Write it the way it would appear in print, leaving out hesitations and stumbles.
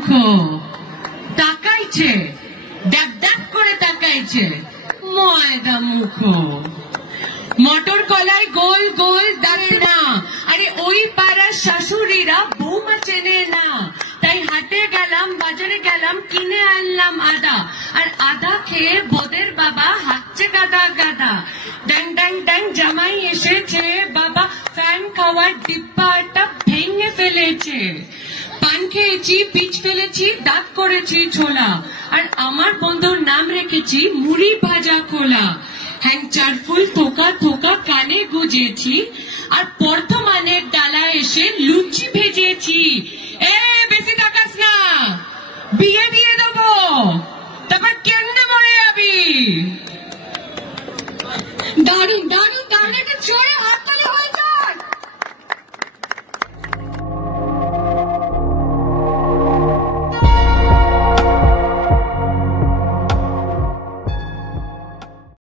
মুখো তাকাইছে, ডাক ডাক করে তাকাইছে, ময়দা মুখো। মটর কলাই গোল গোল দাঁড়ে না, আরে ওই পাড়ার শাশুড়িরা বৌমা চেনে না, তাই হাটে গেলাম, বাজারে গেলাম, কিনে আনলাম আদা, আর আদা খেয়ে বোদের বাবা হাঁকছে গাদা গাদা। ড্যাং ড্যাং ড্যাং জামাই এসেছে, বাবা ফ্যান খাওয়ার ডিব্বাটা ভেঙে ফেলেছে। পান খেয়েছি, পিচ ফেলেছি, দাঁত করেছি ছোলা, আর আমার বন্ধুর নাম রেখেছি মুড়ি ভাজা খোলা। হ্যাংচার ফুল থোকা থোকা কানে গুজেছি, আর বর্ধমানের ডালা এসে লুচি ভেজেছি।